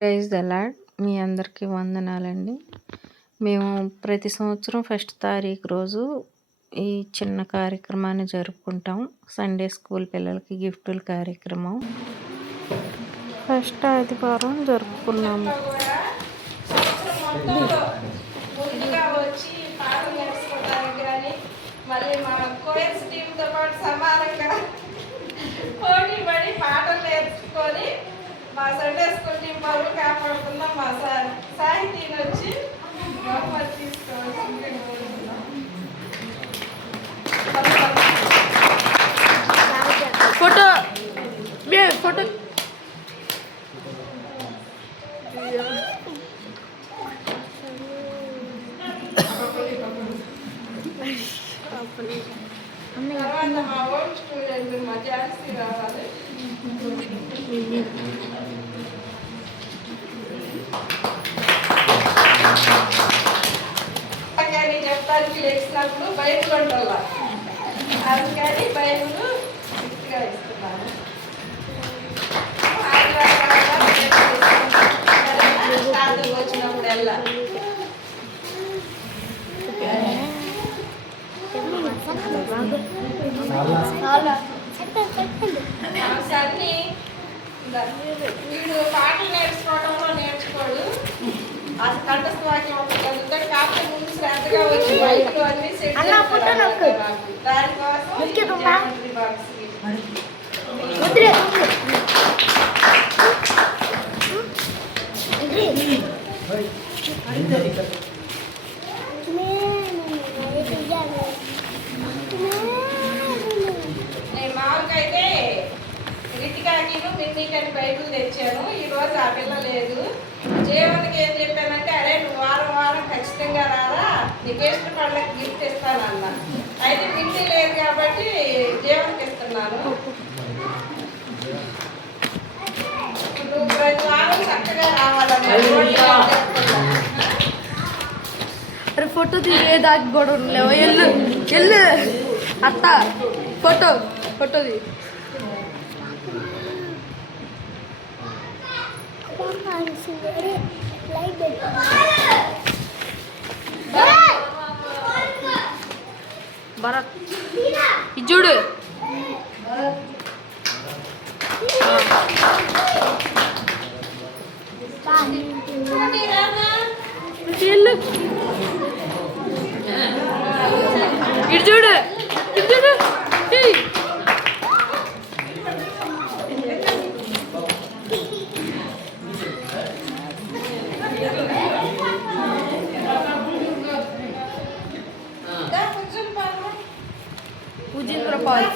Praise the lord. మీ అందరికీ వందనాలండి. మేము ప్రతి సంవత్సరం ఫస్ట్ తారీఖు రోజు ఈ చిన్న కార్యక్రమాన్ని జరుపుకుంటాం. సండే స్కూల్ పిల్లలకి గిఫ్టుల కార్యక్రమం ఫస్ట్ ఆదివారం జరుపుకున్నాము. ముందుగా వచ్చి పాటలు నేర్చుకోవడానికి కానీ మళ్ళీ మా కోయర్స్ టీంతో పాటు సమానంగా పోటీ పడి పాటలు నేర్చుకొని మా సండే స్కూల్ టీం పరువు కాపాడుతున్నాం. మా సాహితీని వచ్చి బహుమతి తీసుకోవాల్సింది కోరుతున్నాం. ఫోటో ఫోటో తర్వాత మా ఓల్డ్ స్టూడెంట్ మా ఝాన్సీ రావాలి. కానీ చెప్తానికి లేచినప్పుడు బైబుల్ ఉండాల, అందుకని బైబుల్ గిఫ్ట్గా ఇస్తున్నాను. ఆదివారం వచ్చినప్పుడు వెళ్ళా సన్ని వీడు పాటలు నేర్చుకోవడంలో నేర్చుకోడు, అది కంఠస్థ వాక్యం ఒకటి చదువుతాడు. కాకపోతే ముందు శ్రద్ధగా వచ్చి బైబిల్ అన్ని సెట్ దానికోసం బాక్స్ నేను మామూలుగా అయితే రితికాకిను మిన్నీకని బైబుల్ తెచ్చాను. ఈరోజు ఆ పిల్ల లేదు. జీవన్కి ఏం చెప్పానంటే, అరే నువ్వు వారం వారం ఖచ్చితంగా రారా, నీకు ఇష్ట పండుగ గిఫ్ట్ ఇస్తానన్నా. అయితే మిన్నీ లేదు కాబట్టి జీవన్కి ఇస్తున్నాను. నువ్వు ప్రతి వారం చక్కగా రావాలన్నా. అరే ఫోటో తీయదాకా కూడా ఉండలేవు. ఎల్లు ఎల్లు అత్త ఫోటో తీ. భరత్ ఇది చూడు. ఎల్లు ఇటు చూడు, ఇటు చూడు. పూజింద్ర పాల్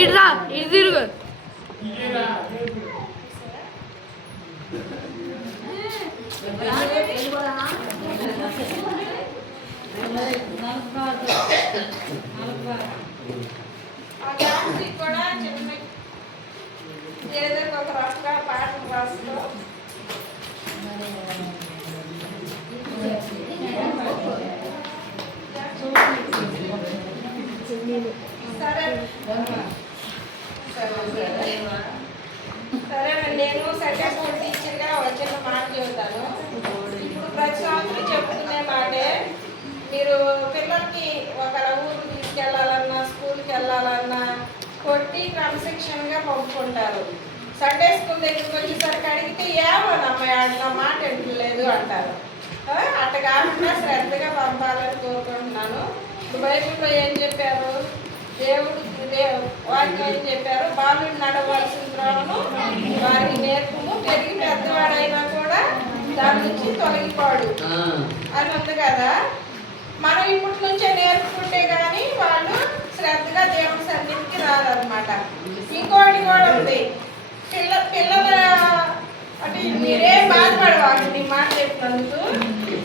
ఇటు రా, ఇటు తిరుగు. కూడా చిన్న ఏదో ఒక రఫ్గా పాటలు రాసుకో. సరేనండి, నేను సండే స్కూల్ టీచర్గా వచ్చిన మాట చెబుతాను. ఇప్పుడు ప్రతి సంవత్సరం చెప్పుకునే మాటే, మీరు పిల్లలకి ఒక ఊరు తీసుకెళ్ళాలన్నా స్కూల్కి వెళ్ళాలన్నా కొట్టి క్రమశిక్షణగా పంపుకుంటారు. సండే స్కూల్ దగ్గరికి వచ్చేసరికి అడిగితే ఏమోనమ్మా నా మాట వింటలేదు అంటారు. అట్ట కాకుండా శ్రద్ధగా పంపాలని కోరుకుంటున్నాను. బైబిల్లో ఏం చెప్పారు, దేవుడు వారికి ఏం చెప్పారు, బాలుడు నడవలసిన త్రోవను వారికి నేర్పుము, పెరిగి పెద్దవాడైనా కూడా దాని నుంచి తొలగిపోడు అని ఉంది కదా. మనం ఇప్పటి నుంచే నేర్పుకుంటే కానీ వాళ్ళు శ్రద్ధగా దేవుని సన్నిధికి రారనమాట. ఇంకోటి కూడా ఉంది, పిల్లల అంటే మీరేం బాధపడవాలి నీ మాట చెప్పినందుకు.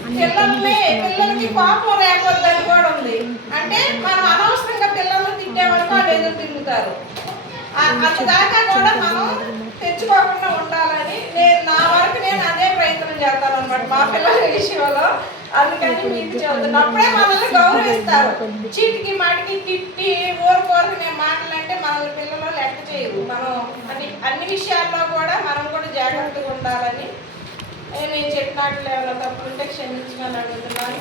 పిల్లలకి కోపం లేకపోద్దని కూడా ఉంది. అంటే మనం అనవసరంగా పిల్లల్ని తిట్టే వరకు వాళ్ళు ఎదురు తిరుగుతారు. అంతదాకా కూడా మనం తెచ్చుకోకుండా ఉండాలని నా వరకు నేను అదే ప్రయత్నం చేస్తాను అనమాట మా పిల్లల విషయంలో. అందుకని మీకు చెబుతున్నా, అప్పుడే మనల్ని గౌరవిస్తారు. చీటికి మాటికి తిట్టి ఊరుకోరుకునే మాటలంటే మనల్ని పిల్లలు లెక్క చేయరు. మనం అన్ని విషయాల్లో కూడా మనం కూడా జాగ్రత్తగా ఉండాలని నేను చెప్పినట్లు ఏమైనా తప్పుంటే క్షమించమని అడుగుతున్నాను.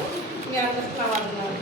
మీ అందరికీ నా వందనాలు.